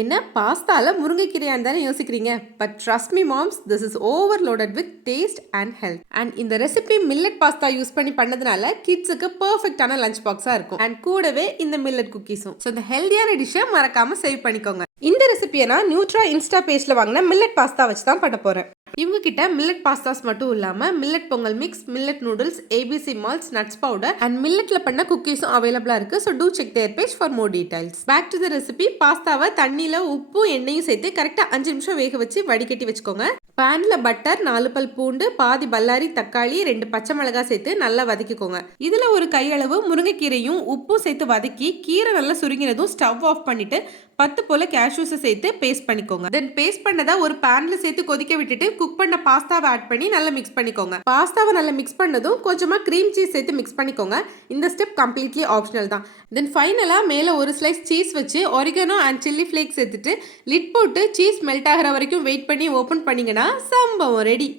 என்ன பாஸ்தால முருங்கைக்கீரையான்னு தானே யோசிக்கிறீங்க? But trust me moms, this is overloaded with taste and health. And இந்த ரெசிபி மில்லட் பாஸ்தா யூஸ் பண்ணி பண்ணதுனால கிட்ஸுக்கு பர்ஃபெக்டான லஞ்ச் பாக்ஸா இருக்கும். அண்ட் கூடவே இந்த மில்லட் குக்கீஸும். ஸோ இந்த ஹெல்தியான டிஷ்ஷை மறக்காம சேவ் பண்ணிக்கோங்க. இந்த ரெசிபியை நான் நியூட்ரா இன்ஸ்டா பேஜ்ல வாங்கின மில்லட் பாஸ்தா வச்சு தான் பண்ண போறேன். இவங்க கிட்ட மில்லட் பாஸ்தாஸ் மட்டும் இல்லாம millet pongal mix, millet noodles, ABC malts, nuts powder and மில்லட்ல பண்ண குக்கீஸும் அவைலபிளா இருக்கு. So do check their page for more details. Back to the recipe. பாஸ்தாவை தண்ணியில உப்பு எண்ணெயும் சேர்த்து கரெக்டா 5 நிமிஷம் வேக வச்சு வடிகட்டி வச்சுக்கோங்க. பேன்ல பட்டர், 4 பல் பூண்டு, பாதி பல்லாரி தக்காளி, 2 பச்சை மிளகாய் சேர்த்து நல்லா வதக்கிக்கோங்க. இதுல ஒரு கையளவு முருங்கைக்கீரையும் உப்பும் சேர்த்து வதக்கி கீரை நல்லா சுருங்கினதும் ஸ்டவ் ஆஃப் பண்ணிட்டு 10 போல கேஷ்யூஸை சேர்த்து பேஸ்ட் பண்ணிக்கோங்க. தென் பேஸ்ட் பண்ணதை ஒரு பேன்ல சேர்த்து கொதிக்க விட்டுட்டு குக் பண்ண பாஸ்தாவை ஆட் பண்ணி நல்லா மிக்ஸ் பண்ணிக்கோங்க. பாஸ்தாவை நல்லா மிக்ஸ் பண்ணதும் கொஞ்சமா க்ரீம் சீஸ் சேர்த்து மிக்ஸ் பண்ணிக்கோங்க. இந்த ஸ்டெப் கம்ப்ளீட்லி ஆப்ஷனல் தான். தென் ஃபைனலா மேல ஒரு ஸ்லைஸ் சீஸ் வச்சு ஒரிகனோ அண்ட் சில்லி ஃபிளேக்ஸ் சேர்த்துட்டு லிட் போட்டு சீஸ் மெல்ட் ஆகிற வரைக்கும் வெயிட் பண்ணி ஓப்பன் பண்ணீங்கன்னா சம்பவம் ரெடி.